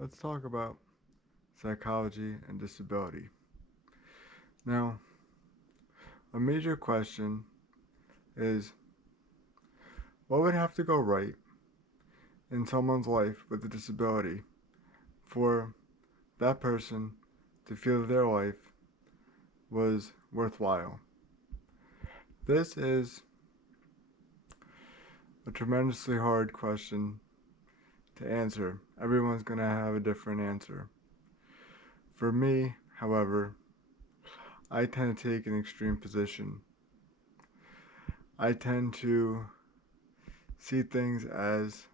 Let's talk about psychology and disability. Now, a major question is what would have to go right in someone's life with a disability for that person to feel their life was worthwhile? This is a tremendously hard question to answer. Everyone's going to have a different answer. For me, however, I tend to take an extreme position. I tend to see things as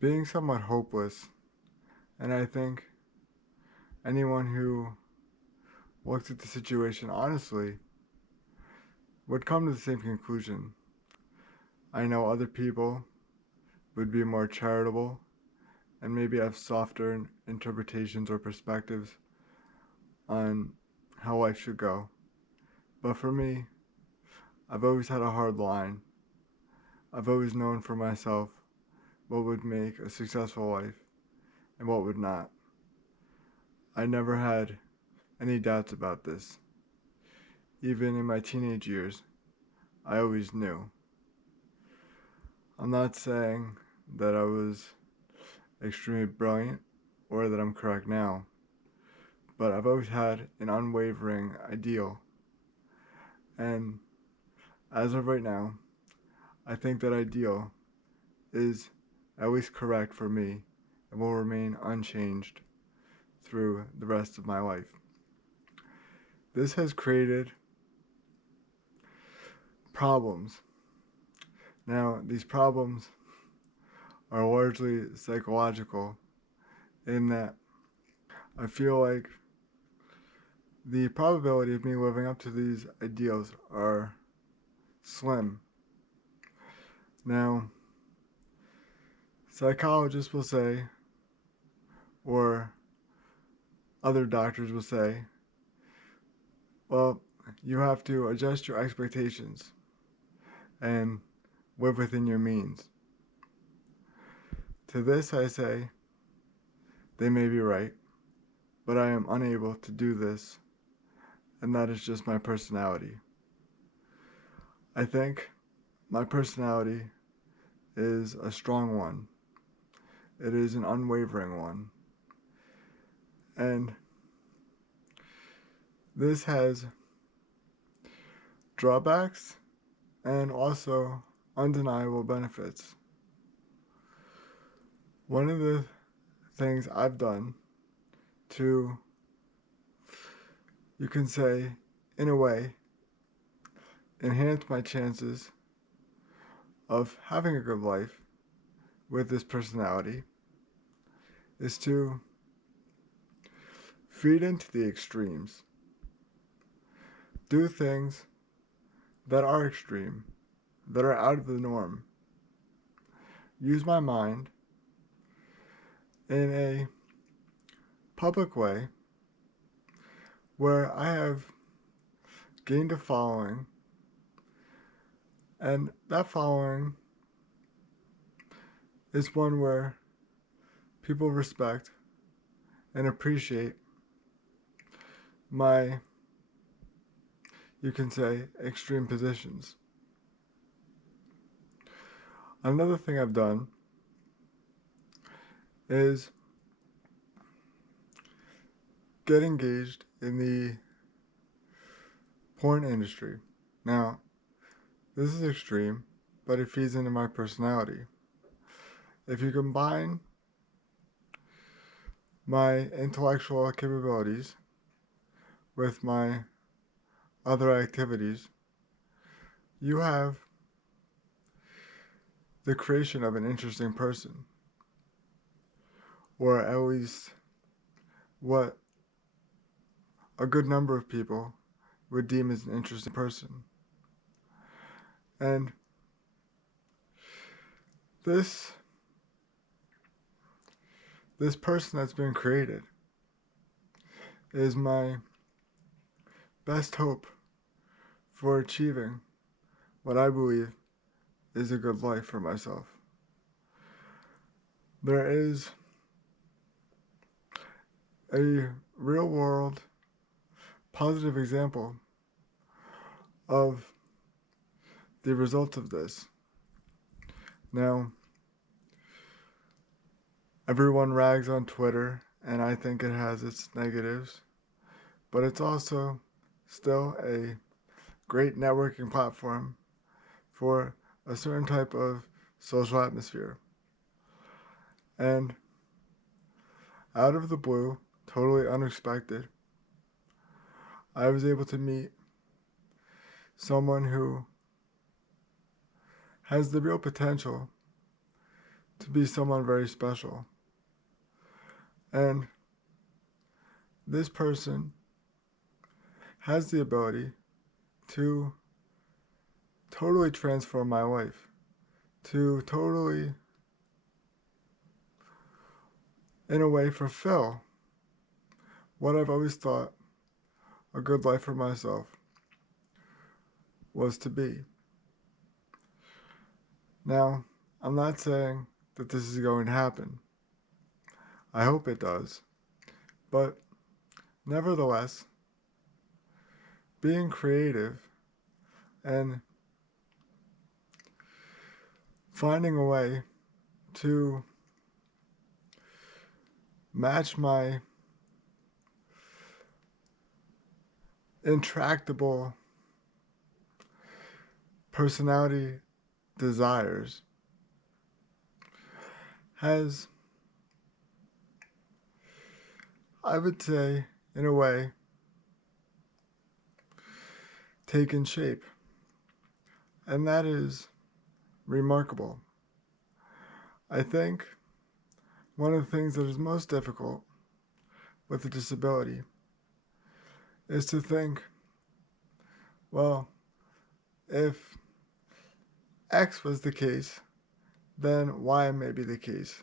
being somewhat hopeless, and I think anyone who looks at the situation honestly would come to the same conclusion. I know other people would be more charitable and maybe have softer interpretations or perspectives on how life should go. But for me, I've always had a hard line. I've always known for myself what would make a successful life and what would not. I never had any doubts about this. Even in my teenage years, I always knew. I'm not saying that I was extremely brilliant or that I'm correct now, but I've always had an unwavering ideal. And as of right now, I think that ideal is at least correct for me and will remain unchanged through the rest of my life. This has created problems. Now, these problems are largely psychological in that I feel like the probability of me living up to these ideals are slim. Now, psychologists will say, or other doctors will say, well, you have to adjust your expectations and live within your means. To this I say, they may be right, but I am unable to do this, and that is just my personality. I think my personality is a strong one. It is an unwavering one. And this has drawbacks and also undeniable benefits. One of the things I've done to, you can say, in a way, enhance my chances of having a good life with this personality is to feed into the extremes. Do things that are extreme, that are out of the norm. Use my mind in a public way where I have gained a following, and that following is one where people respect and appreciate my, you can say, extreme positions. Another thing I've done is get engaged in the porn industry. Now, this is extreme, but it feeds into my personality. If you combine my intellectual capabilities with my other activities, you have the creation of an interesting person, or at least what a good number of people would deem as an interesting person. And this person that's been created is my best hope for achieving what I believe is a good life for myself. There is a real world positive example of the results of this. Now, everyone rags on Twitter, and I think it has its negatives, but it's also still a great networking platform for a certain type of social atmosphere. And out of the blue, totally unexpected, I was able to meet someone who has the real potential to be someone very special. And this person has the ability to totally transform my life, to totally, in a way, fulfill what I've always thought a good life for myself was to be. Now, I'm not saying that this is going to happen. I hope it does. But nevertheless, being creative and finding a way to match my intractable personality desires has, I would say, in a way, taken shape. And that is remarkable. I think one of the things that is most difficult with a disability is to think, well, if X was the case, then Y may be the case.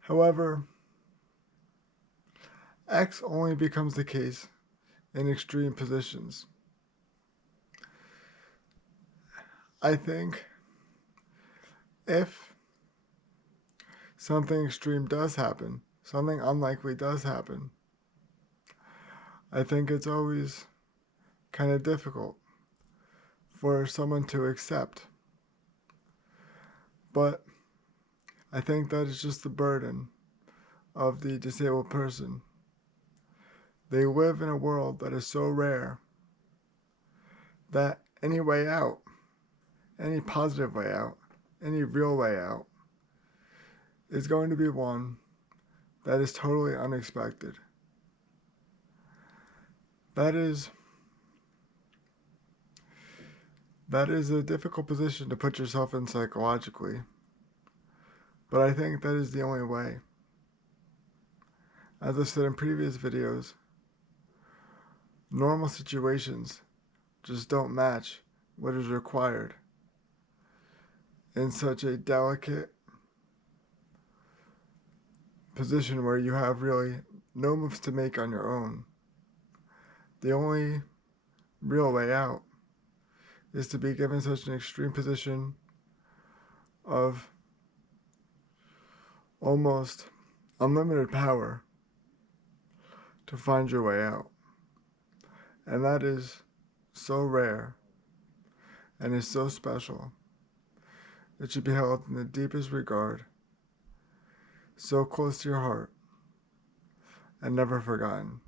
However, X only becomes the case in extreme positions. I think if something extreme does happen, something unlikely does happen, I think it's always kind of difficult for someone to accept. But I think that is just the burden of the disabled person. They live in a world that is so rare that any way out, any positive way out, any real way out, is going to be one that is totally unexpected. That is a difficult position to put yourself in psychologically, but I think that is the only way. As I've said in previous videos, normal situations just don't match what is required in such a delicate position where you have really no moves to make on your own. The only real way out is to be given such an extreme position of almost unlimited power to find your way out. And that is so rare and is so special. It should be held in the deepest regard, so close to your heart, and never forgotten.